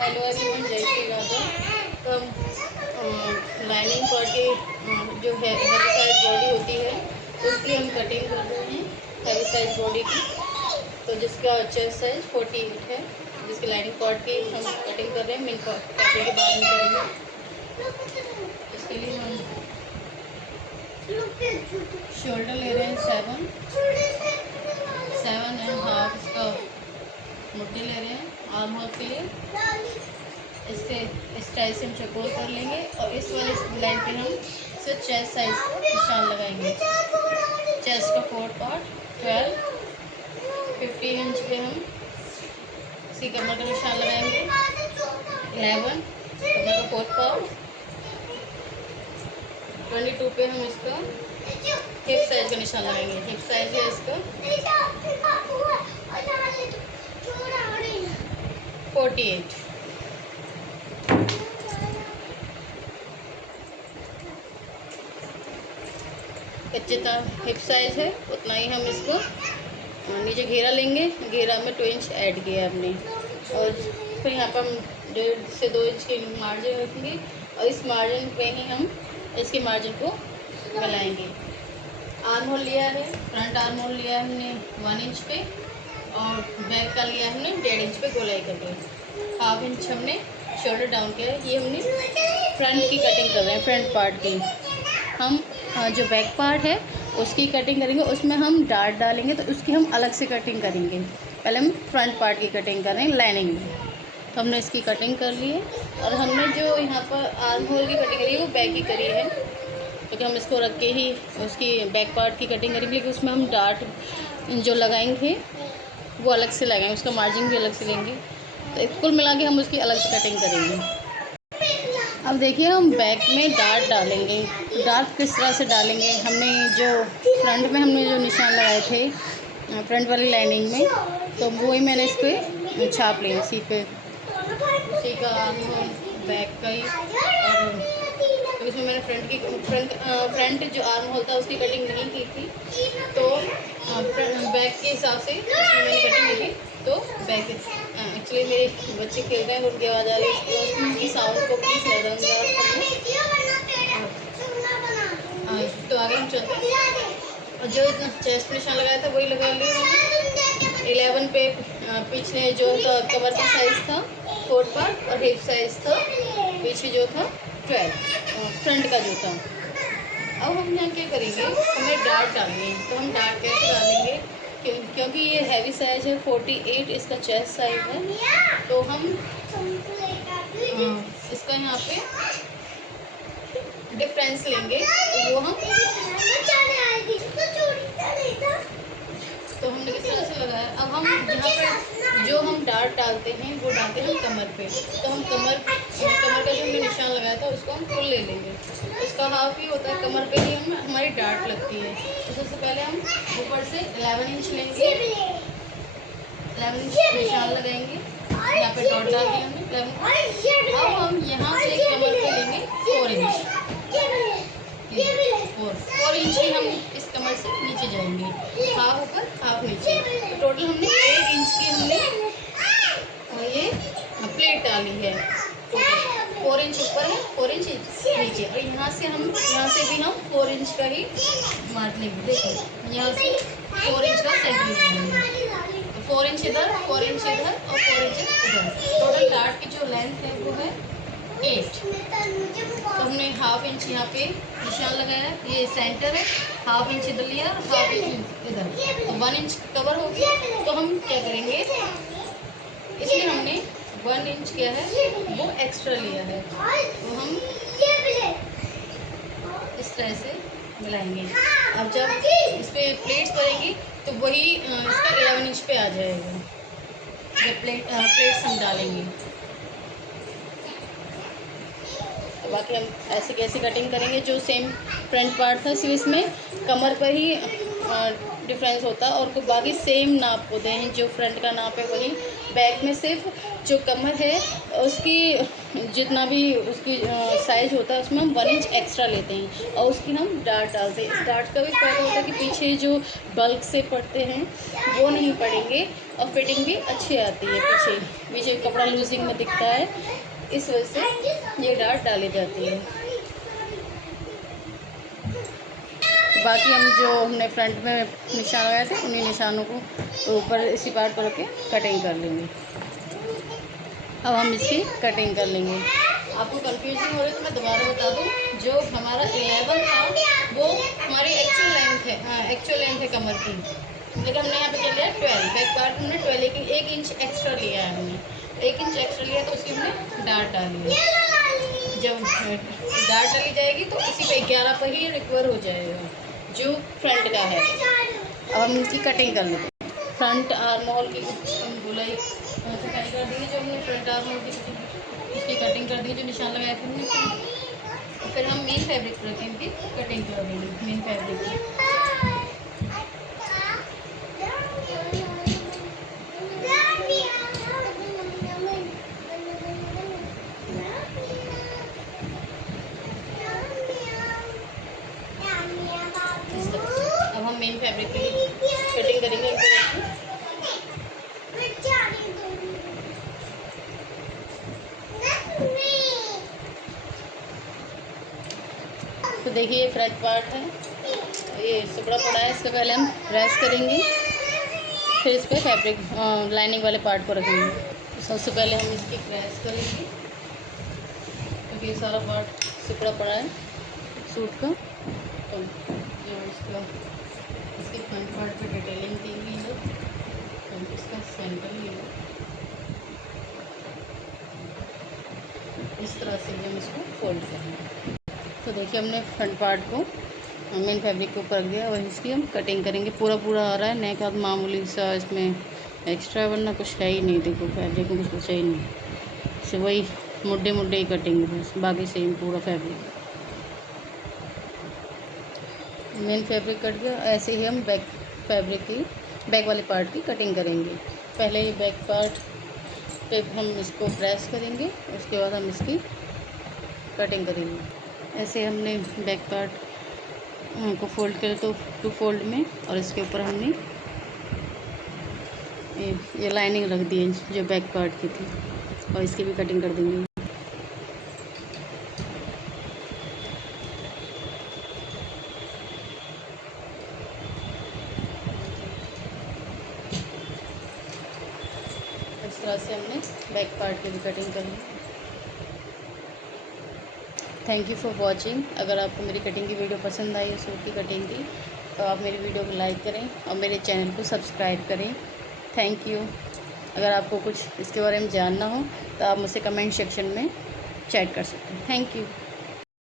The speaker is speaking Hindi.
हेलो एवरीवन, जय श्री राधे। तो हम लाइनिंग पार्ट की जो है हेवी साइज बॉडी होती है उसकी हम कटिंग कर रहे हैं, हेवी साइज बॉडी की। तो जिसका चेस्ट साइज 48 है, जिसकी लाइनिंग पार्ट की हम कटिंग कर रहे हैं, मेन कपड़े के बाद में करेंगे। इसके लिए हम शोल्डर ले रहे हैं 7.5 इसका मुट्ठी ले रहे हैं आर्म होल के लिए। इससे इस टाइप से हम चकोर कर लेंगे और इस वाले लाइन पे हम सिर्फ चेस्ट साइज को निशान लगाएंगे। चेस्ट का फोर्थ पार्ट 15 इंच पे हम इसकी कमर का निशान लगाएंगे। 11 कमर का फोर्थ पार्ट। 22 पे हम इसका हिप साइज का निशान लगाएंगे। हिप साइज है इसका 48। जितना हिप साइज है उतना ही हम इसको नीचे घेरा लेंगे। घेरा में 2 इंच ऐड किया हमने और फिर यहाँ पर हम 1.5 से 2 इंच की मार्जिन रखेंगे और इस मार्जिन पे ही हम इसके मार्जिन को मिलाएंगे। आर्म होल लिया है, फ्रंट आर्म होल लिया है हमने 1 इंच पे और बैक का लिया हमने 1.5 इंच पे गोलाई करके। 1/2 इंच हमने शोल्डर डाउन किया है। ये हमने फ्रंट की कटिंग कर रहे हैं, फ्रंट पार्ट की। हम जो बैक पार्ट है उसकी कटिंग करेंगे, उसमें हम डार्ट डालेंगे तो उसकी हम अलग से कटिंग करेंगे। पहले हम फ्रंट पार्ट की कटिंग कर रहे हैं लाइनिंग में। तो हमने इसकी कटिंग कर ली है और हमने जो यहाँ पर आर्म होल की कटिंग करी है वो बैक की करी है, क्योंकि हम इसको रख के ही उसकी बैक पार्ट की कटिंग करेंगे। लेकिन उसमें हम डार्ट जो लगाएंगे वो अलग से लगाएंगे, उसका मार्जिन भी अलग से लेंगे। तो कुल मिला के हम उसकी अलग से कटिंग करेंगे। अब देखिए हम बैक में डार्ट डालेंगे। तो डार्ट किस तरह से डालेंगे, हमने जो फ्रंट में हमने जो निशान लगाए थे फ्रंट वाली लाइनिंग में, तो वही मैंने इस पर छाप लिया। इसी का आर्म होल बैक का ही। और तो इसमें मैंने फ्रंट जो आर्म होल था उसकी कटिंग नहीं की थी, तो बैक के हिसाब से मैंने कटिंग की थी। तो बैक एक्चुअली मेरे बच्चे खेल रहे हैं तो उनकी आवाज़ आ रही है, उनकी साउंड को प्लीज़ नज़रअंदाज करें। तो आगे हम चलते हैं और जो चेस्ट निशान लगाया था वही लगा लिया मैंने। 11 पे पीछे जो था कमर का साइज़ था 4 पार्ट और हिप साइज़ था पीछे जो था 12 फ्रंट का जो था। अब हम यहाँ क्या करेंगे, हमें डार्ट डालनी है। तो हम डार्ट कैसे डालेंगे, क्योंकि ये हैवी साइज है 48 इसका चेस्ट साइज है, तो हम इसका यहाँ पे डिफरेंस लेंगे। तो वो हम तो हमने किस तरह से लगाया। अब हम यहाँ पर जो हम डार्ट डालते हैं वो डालते हैं कमर पे। तो हम कमर का जो हमने निशान लगाया था उसको हम फुल ले लेंगे। उसका हाफ ही होता है, कमर पे ही हमारी डार्ट लगती है। तो सबसे पहले हम ऊपर से 11 इंच लेंगे, 11 इंच निशान लगाएंगे। यहाँ पे डॉट डाल दिया हमने 11। अब हम यहाँ से कमर पे लेंगे 4 इंच। 4 इंच ही हम इस कमर से नीचे जाएंगे, हाफ ऊपर हाफ नीचे। तो टोटल हमने 8 इंच की हमने ये प्लेट डाली है। 4 इंच ऊपर है, 4 इंच नीचे, और यहाँ से भी हम 4 इंच का ही मार्क लेंगे। देखो यहाँ से 4 इंच का सेंटर लगाएंगे। 4 इंच इधर, 4 इंच इधर और 4 इंच इधर। टोटल डार्ट की जो लेंथ है वो है 8। तो हमने हाफ इंच यहाँ पे निशान लगाया, ये सेंटर है। हाफ इंच इधर लिया, हाफ इंच इधर, तो 1 इंच कवर हो गया। तो हम क्या करेंगे, इसलिए हमने 1 इंच क्या है वो एक्स्ट्रा लिया है। तो हम इस तरह से मिलाएंगे। अब जब इस पर प्लेट्स करेंगे तो वही इसका 11 इंच पे आ जाएगा जब प्लेट्स हम डालेंगे। तो बाकी हम ऐसे कैसे कटिंग करेंगे, जो सेम फ्रंट पार्ट था सिर्फ इसमें कमर पर ही डिफरेंस होता है और बाकी सेम नाप होते हैं। जो फ्रंट का नाप है वही बैक में सिर्फ जो कमर है उसकी जितना भी उसकी साइज़ होता है उसमें हम 1 इंच एक्स्ट्रा लेते हैं और उसकी हम डार्ट डालते हैं। इस डार्ट का भी फ़ायदा होता है कि पीछे जो बल्क से पड़ते हैं वो नहीं पड़ेंगे और फिटिंग भी अच्छी आती है। पीछे पीछे कपड़ा लूजिंग में दिखता है, इस वजह से ये डार्ट डाली जाती है। बाकी हम जो हमने फ्रंट में निशान लगाए थे उन्हीं निशानों को ऊपर इसी पार्ट पर रख के कटिंग कर लेंगे। अब हम इसकी कटिंग कर लेंगे। आपको कंफ्यूजन हो रही है तो मैं दोबारा बता दूं, जो हमारा 11 था वो हमारी एक्चुअल लेंथ है कमर की, लेकिन हमने यहाँ पे क्या लिया 12। बैक पार्ट हमने 12 1 इंच एक्स्ट्रा लिया है। हमने 1 इंच एक्स्ट्रा लिया तो उसकी हमने डार्ट डाली है। जब डार्ट डाली जाएगी तो इसी पे 11 पर ही रिकवर हो जाएगा जो फ्रंट का है। अब हम इसकी कटिंग कर लेते हैं। फ्रंट आर्म होल की हम गोलाई कटिंग कर दी, जो हमने फ्रंट आर्म होल की उसकी कटिंग कर दी, जो निशान लगाए थे हमने। फिर हम मेन फैब्रिक पर रखें इनकी कटिंग कर देंगे। मेन फैब्रिक की अब हम मेन फैब्रिक की कटिंग करेंगे इनको। तो देखिए ये फ्रंट पार्ट है, ये सुकड़ा पड़ा है, इससे पहले हम प्रेस करेंगे, फिर इस पर फैब्रिक लाइनिंग वाले पार्ट को रखेंगे। तो सबसे पहले हम इसकी प्रेस करेंगे क्योंकि ये सारा पार्ट सुकड़ा पड़ा है सूट का। तो जो इसके फ्रंट पार्ट पे डिटेलिंग दी हुई है तो इसका सेंटर ही है, इस तरह से हम इसको फोल्ड करेंगे। तो देखिए हमने फ्रंट पार्ट को मेन फैब्रिक के ऊपर रख दिया और इसकी हम कटिंग करेंगे। पूरा आ रहा है, नेक हाथ मामूली सा इसमें एक्स्ट्रा वरना कुछ है ही नहीं। देखो फैब्रिक में कुछ बचा ही नहीं, सिर्फ वही मुड्डे ही कटिंग है बस, बाकी सेम पूरा फैब्रिक। मेन फैब्रिक कट गया, ऐसे ही हम बैक फैब्रिक की बैक वाले पार्ट की कटिंग करेंगे। पहले ये बैक पार्ट पे हम इसको प्रेस करेंगे, उसके बाद हम इसकी कटिंग करेंगे। ऐसे हमने बैक पार्ट को फोल्ड करें तो 2 फोल्ड में, और इसके ऊपर हमने ये लाइनिंग रख दी है जो बैक पार्ट की थी, और इसकी भी कटिंग कर देंगे। इस तरह से हमने बैक पार्ट की भी कटिंग कर ली। Thank you for watching. अगर आपको मेरी कटिंग की वीडियो पसंद आई है सूट की कटिंग की, तो आप मेरी वीडियो को लाइक करें और मेरे चैनल को सब्सक्राइब करें। Thank you. अगर आपको कुछ इसके बारे में जानना हो तो आप मुझसे कमेंट सेक्शन में चैट कर सकते हैं। Thank you.